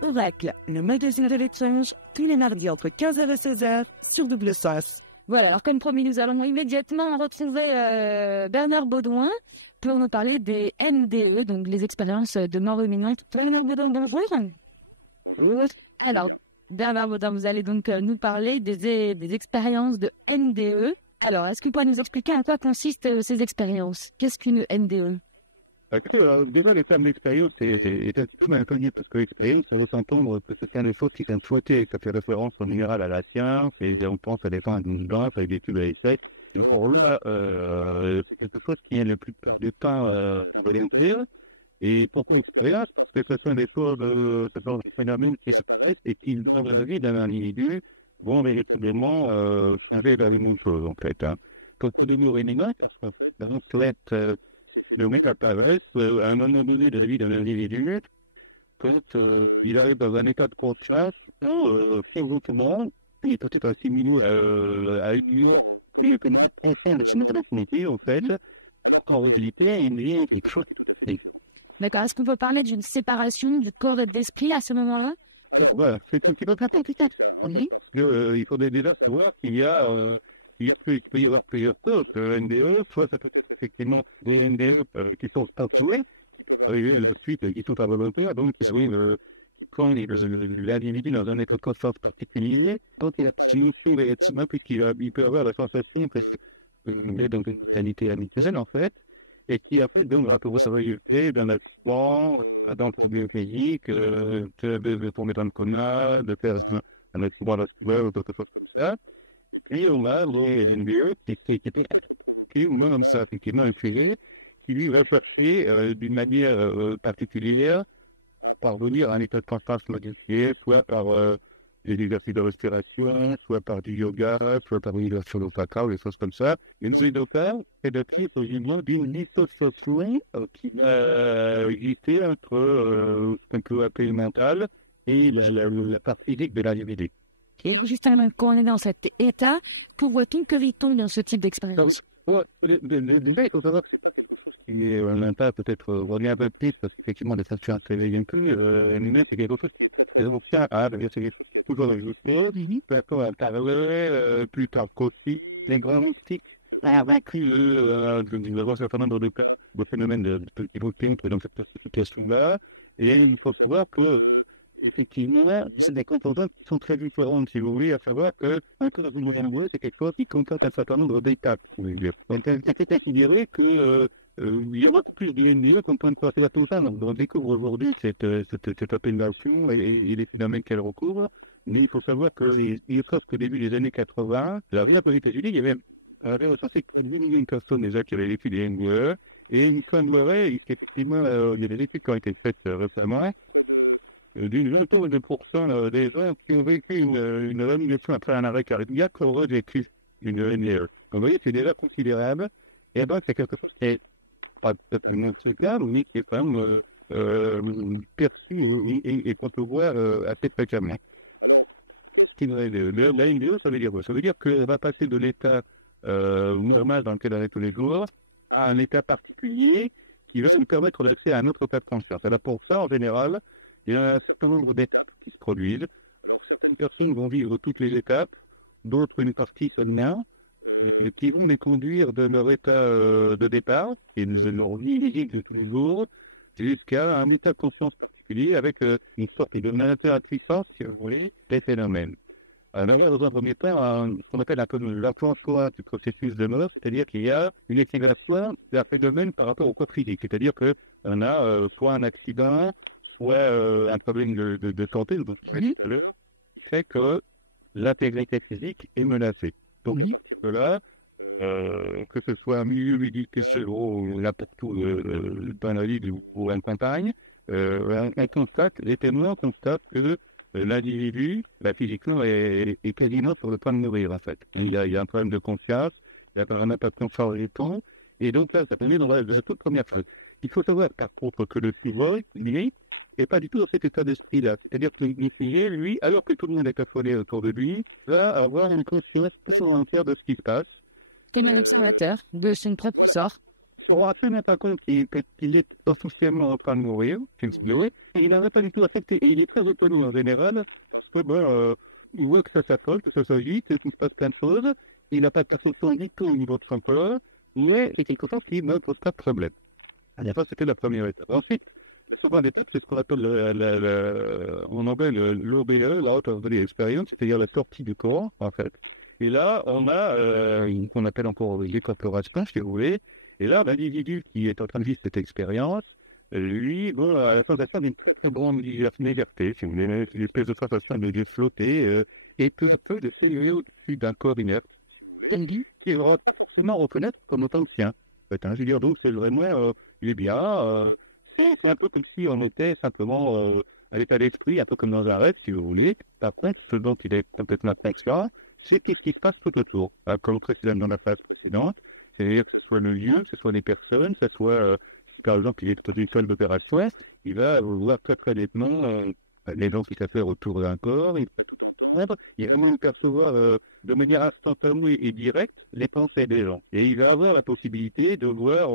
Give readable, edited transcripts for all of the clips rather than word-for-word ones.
Oracle, le magazine de l'échange, tous les mardis entre 15h et 16h sur Double Sens. Voilà, alors comme promis, nous allons immédiatement retrouver Bernard Baudouin pour nous parler des MDE, donc les expériences de mort imminente. Alors, Bernard Baudouin, vous allez donc nous parler des expériences de MDE. Alors, est-ce que vous pouvez nous expliquer à quoi consistent ces expériences? Qu'est-ce qu'une MDE? Déjà, les termes d'expérience, c'est un peu mal connu parce que l'expérience, ça veut s'entendre que c'est quelque chose qui est souhaité, ça fait référence en général à la science, et on pense à des fins d'intelligence, avec des études à l'essai. Or là, c'est quelque chose qui est la plupart du temps pour les dire. Et pourquoi expérience? Parce que ce sont des choses, ce sont des phénomènes qui se passent et qui, dans la vie d'un individu, vont véritablement changer la même chose, en fait. Quand on est au Néma, parce que on souhaite le mec apparaît à un moment donné de la vie d'un individu, quand il arrive dans un état de conscience, physiquement, il est peut-être assimilé à une en fait, en réalité, il y a quelque chose de D'accord, est-ce qu'on peut parler d'une séparation du corps et de l'esprit à ce moment-là? Voilà, c'est tout ce qui peut être peut-être. Il faudrait déjà savoir qu'il y a... il peut y avoir plusieurs sortes de NDE, soit ça peut être effectivement des NDE qui sont tatoués, de suite qui sont à volonté, donc oui, quand l'individu dans un état de conscience particulier, quand il a signifié véritablement, puisqu'il peut avoir la sensation que c'est dans une sanité habituelle en fait, et qui après donc va pouvoir se résulter dans l'accident, dans le biophysique, de tomber dans le coma, de faire un accident vasculaire ou quelque chose comme ça. Et on a les NDE qui, comme ça, effectivement, inférieur, qui lui va chercher d'une manière particulière à parvenir à un état de conscience modifié, soit par des exercices de respiration, soit par du yoga, soit par l'universation de cacao, des choses comme ça. Une série de faire, c'est de type, évidemment, d'une dissociation qui va exister entre ce que l'on appelle mental et la part physique de l'individu. Et justement, quand on est dans cet état, pourrait-on que l'on tombe dans ce type d'expérience? Déjà, il faut savoir que c'est pas quelque chose qui est un pas peut-être revient un peu plus, parce qu'effectivement, les saturations se réveillent un peu. C'est quelque chose qui est c'est quelque chose qui est toujours la même chose. Peut-être un parallèle, plus tard qu'aussi, les grands mystiques. Avec un certain nombre de cas, de phénomènes de petit dans cette situation-là. Et il faut savoir que effectivement, c'est des composantes qui sont très différentes, si vous voulez, à savoir que un corps amoureux, c'est quelque chose qui comporte un certain nombre d'étapes, si vous voulez. Donc, c'est considéré que il y a beaucoup plus de mieux qu'on peut passer à tout ça. Donc, on découvre aujourd'hui cette appellation et les phénomènes qu'elle recouvre. Mais il faut savoir que il est que début des années 80, la vie aux États-Unis, il y avait recensé 10 millions de personnes déjà qui avaient vécu des NDE. Et il semblerait qu'effectivement, il y a des études qui ont été faites récemment, d'une vingtaine de pourcents des gens qui ont vécu une rémission après un arrêt cardiaque qui auraient vécu une NDE. Donc, vous voyez, c'est déjà considérable. Et bien, c'est quelque chose qui est pas peut-être un autre cas, mais qui est quand même perçu et qu'on peut voir assez fréquemment. La NDE, ça veut dire quoi? Ça veut dire qu'elle va passer de l'état normal dans lequel elle est tous les jours à un état particulier qui va nous permettre d'accéder à un autre état de conscience. Alors pour ça, en général, il y a un certain nombre d'étapes qui se produisent. Alors, certaines personnes vont vivre toutes les étapes, d'autres une partie seulement, qui vont les conduire de leur état de départ, et nous allons vivre de tous les jours, jusqu'à un état de conscience particulier avec une sorte de puissance, si vous voulez, des phénomènes. Alors, dans un premier temps, ce qu'on appelle un peu l'enclenchement du processus de mort, c'est-à-dire qu'il y a une accélération d'un phénomène par rapport au corps physique, c'est-à-dire qu'on a soit un accident, soit un problème de santé, qui fait que l'intégrité physique est menacée. Donc, là, que ce soit un milieu médical ou n'importe où, dans la ville ou en campagne, on constate, les témoins constatent que l'individu, physiquement, est quasiment sur le point de mourir, en fait. Il y a un problème de conscience, il y a un impact fort et temps, et donc là, ça permet dans la toute première chose. Il faut savoir, par contre, que le suivant, lui, n'est pas du tout dans cet état d'esprit-là. C'est-à-dire que l'initié, lui, alors que tout le monde est affolé autour de lui, va avoir une conscience entière de ce qui se passe. Quel est l'explorateur de son propre sort? pour rendre compte qu'il est officiellement en train de mourir, et il n'avait pas du tout affecté. Et il est très autonome en général, parce que, il veut que ça s'accorde, que ça s'agite, qu'il se passe plein de choses. Il n'a pas de perception du tout au niveau de son corps, mais c'est quelque chose qui ne pose pas de problème. Ça, c'était la première étape. Ensuite, la seconde étape, c'est ce qu'on appelle en anglais l'OBE, l'Out of Body Experience, c'est-à-dire la sortie du corps, en fait. Et là, on a ce qu'on appelle encore l'évaporation, si vous voulez. Et là, l'individu qui est en train de vivre cette expérience, lui, a la sensation d'une très, très grande légèreté, si vous voulez, une espèce de sensation de flotter, et peu à peu de s'élever au-dessus d'un corps inerte, qui est forcément reconnaître comme autant le sien. En fait, je veux dire, donc, c'est vraiment, il est bien, c'est un peu comme si on était simplement à l'état d'esprit, un peu comme dans un rêve, si vous voulez. Après, ce dont il est complètement conscient, c'est ce qui se passe tout autour, comme précédemment dans la phase précédente, c'est-à-dire que ce soit le lieu, que ce soit les personnes, que ce soit, si par exemple il est dans une salle d'opération, il va voir très très nettement les gens qui s'affairent autour d'un corps, il va tout entendre, il va vraiment percevoir de manière instantanée et directe les pensées des gens. Et il va avoir la possibilité de voir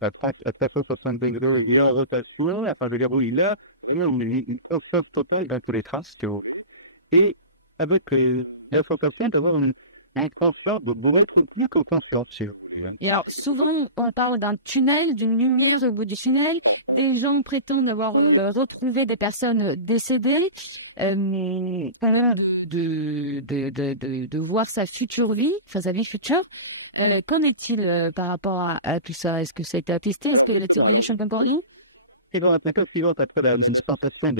à 360 degrés de rotation, afin de dire, il a une conscience totale dans tous les traces, et avec la sensation d'avoir une conscience de être plus que conscience. Et alors, souvent, on parle d'un tunnel, d'une lumière au bout du tunnel, et les gens prétendent avoir retrouvé des personnes décédées, de voir sa future vie, sa vie future. Qu'en est-il par rapport à tout ça? Est-ce que ça a été attesté? Est-ce qu'il y a des théories contemporaines? Et dans la méthode suivante, après une tentation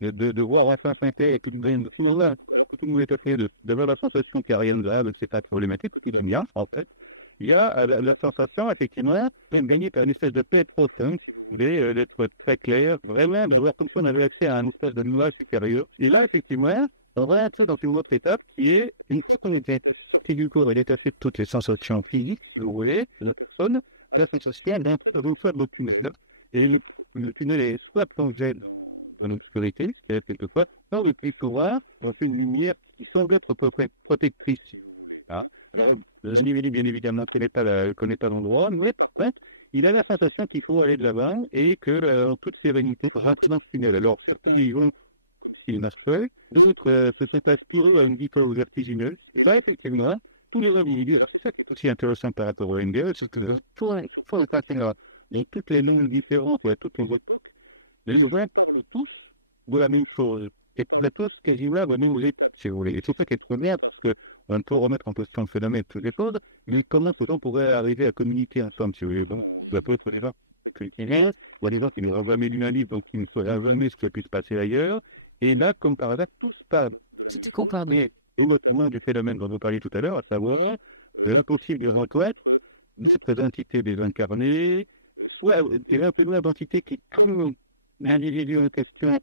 de voir la fin et tout là, tout nous est fait d'avoir la sensation qu'il n'y a rien de grave, c'est pas problématique, parce qu'il aime bien, en fait. Il y a la sensation, effectivement, de gagner par une espèce de paix profonde, si vous voulez, d'être très clair, vraiment, de voir comme si on avait accès à un espèce de nuage supérieur. Et là, effectivement, on va entrer dans une autre étape qui est une fois qu'on est sorti du corps et détaché de toutes les sensations physiques, si vous voulez, de la personne, la sensation d'un peu de faire le tunnel. Et le tunnel est soit plongé dans l'obscurité, ce qui est quelquefois, dans le plus souvent, on fait une lumière qui semble être protectrice, si vous voulez. Hein. L'individu, bien évidemment, ne connaît pas l'endroit, mais par contre, il a la sensation qu'il faut aller de l'avant et que, en toute sérénité, il faut rentrer dans ce tunnel. Alors, certains y vont comme s'ils marchaient, d'autres se préparent pour une vie vertigineuse. Et ça, effectivement, tous les individus, c'est ça qui est aussi intéressant par rapport au NDE, c'est que pour le temps, toutes les langues différentes, toutes les époques, les ouvriers parlent tous de la même chose. Et parlent tous quasiment de la même étape, si vous voulez. Et c'est ça qui est très bien, parce qu'on peut remettre en question le phénomène de toutes les choses, mais comment on pourrait arriver à communiquer ensemble, si vous voulez. Bon, ça peut être des gens chrétiens, ou des gens qui n'ont jamais lu un livre, donc qui ne sauraient jamais ce qui peut se passer ailleurs. Et là, comme par hasard, tous parlent. C'est comparable. Mais au moins du phénomène dont vous parliez tout à l'heure, à savoir le possible de reconnaître de cette identité des incarnés, soit un peu d'identité qui comme l'individu en question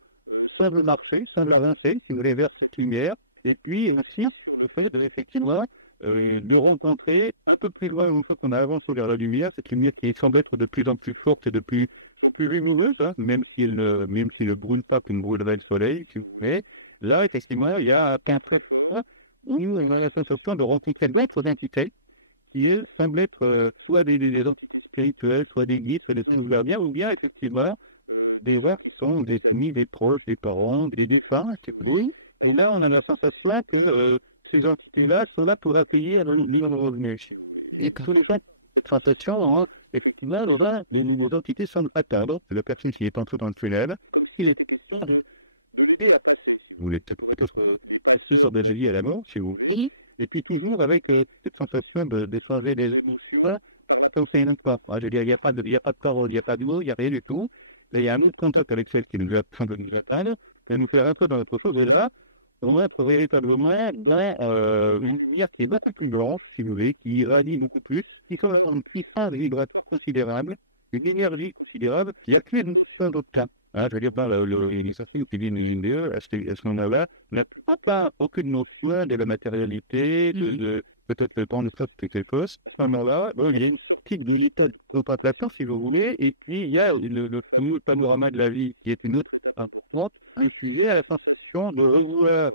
semble marcher, semble avancer, si vous voulez, vers cette lumière, et puis ainsi sur le fait de effectivement de rencontrer un peu plus loin, une fois qu'on avance vers la lumière, cette lumière qui semble être de plus en plus forte et de plus lumeineuse, hein, même si ne brûle pas qu'une brûlerait le soleil, si vous voulez. Là, effectivement, il y a un peu où il y a la sensation de rencontrer d'autres entités qui semblent être soit des entités spirituelles, soit des guides, soit des gardiens, ou bien effectivement des voix qui sont des amis, des proches, des parents, des défunts, si vous voulez. Et là, on a la sensation que ces entités-là sont là pour accueillir le livre revenu, si vous voulez. Et tous les gens, cette sensation, effectivement, les nouvelles entités semblent atteindre la personne qui est entrée dans le tunnel, comme s'il était question de l'aider à passer, si vous voulez. Peut-être passer sur des géliers à la mort, si vous voulez. Et puis toujours avec cette sensation d'échanger des émotions, ça aussi n'aime pas. Je veux dire, il n'y a pas de parole, il n'y a pas de mots, il n'y a rien du tout. Mais il y a un autre contact avec celle qui nous attend de nous atteindre, et nous faire un peu dans notre chose, et là, on va être véritablement une lumière qui est beaucoup plus blanche, si vous voulez, qui irradie beaucoup plus, qui a une puissance vibratoire considérable, une énergie considérable, qui accuse une notion d'autre temps. Je veux dire, dans l'initiation qui vient de l'INDE, à ce moment-là, n'a pas aucune notion de la matérialité, peut-être le temps de ça, c'est quelque chose. À ce moment-là, il y a une sortie de méthode d'opération, si vous voulez, et puis il y a le fameux panorama de la vie, qui est une autre étape importante, et puis il y a la sensation de revoir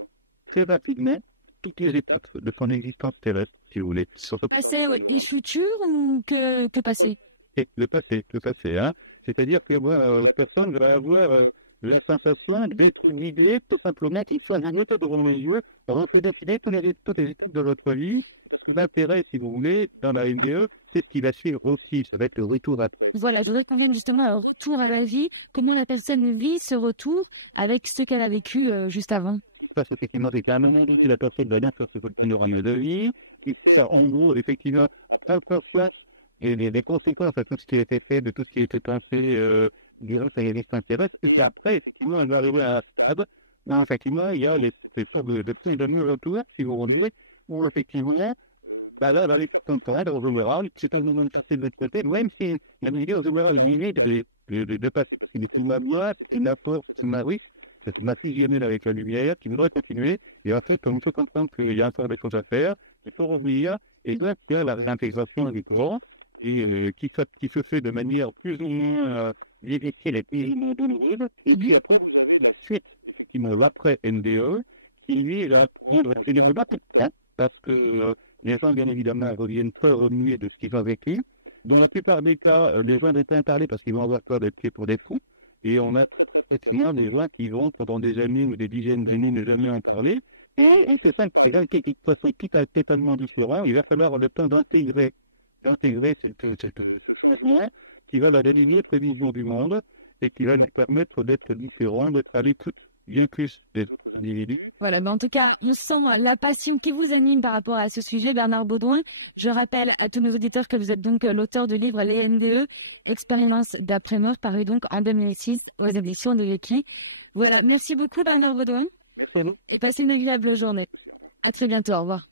très rapidement toutes les étapes de son existence terrestre, si vous voulez. Passer les futures ou que passer? et le passé, hein. C'est-à-dire que la personne va avoir la sensation d'être guidée tout simplement qu'il soit un autre religieux pour décider toutes les étapes de notre vie. Parce que l'intérêt, si vous voulez, dans la NDE, c'est ce qui va suivre aussi, ça va être le retour à... Voilà, je voudrais qu'on vienne justement au retour à la vie. Comment la personne vit ce retour avec ce qu'elle a vécu juste avant? Parce qu'effectivement, c'est quand même que la personne va bien faire ce qu'elle aura mieux de vivre. Et ça, en gros, effectivement, parfois, et les conséquences de tout ce qui a été fait, de tout ce qui a été pensé, disons, ça y est, s'intéresse. Et après, effectivement, on va arriver à un stade. Non, effectivement, il y a ces formes de prix de mieux retour, si vous voulez, où effectivement, bah là, dans les temporales, on verra, c'est un moment de passer de l'autre côté, même si la manière de voir l'unité de passer, parce qu'il est tout ma voix, c'est la force, c'est ma risque, c'est ma fusionnelle avec la lumière, qui doit continuer, et en fait, comme il faut comprendre qu'il y a encore des choses à faire, il faut oublier, et donc, il y a l'intégration des courants, et qui se fait de manière plus ou moins difficile et plus ou moins douloureuse, et puis après, vous avez la suite, effectivement, l'après NDE, qui lui, là, c'est le débat, parce que les gens, bien évidemment, reviennent très remués de ce qu'ils ont vécu. Dans la plupart des cas, les gens n'étaient parler parce qu'ils vont avoir peur d'être pris pour des fous. Et on a effectivement des gens qui vont, pendant des années ou des dizaines d'années, ne jamais en parler. Et c'est ça, c'est là quelque chose qui est totalement différent. Il va falloir le temps d'intégrer ce changement qui va la lignée prévision du monde et qui va nous permettre d'être différents, d'être à l'écoute bien plus des autres individus. Voilà, mais en tout cas, nous sentons la passion qui vous anime par rapport à ce sujet, Bernard Baudouin. Je rappelle à tous nos auditeurs que vous êtes donc l'auteur du livre Les NDE, Expérience d'après-mort, paru donc en 2006 aux éditions de Yeki. Voilà, merci beaucoup Bernard Baudouin. Merci à vous. Et passez une agréable journée. À très bientôt, au revoir.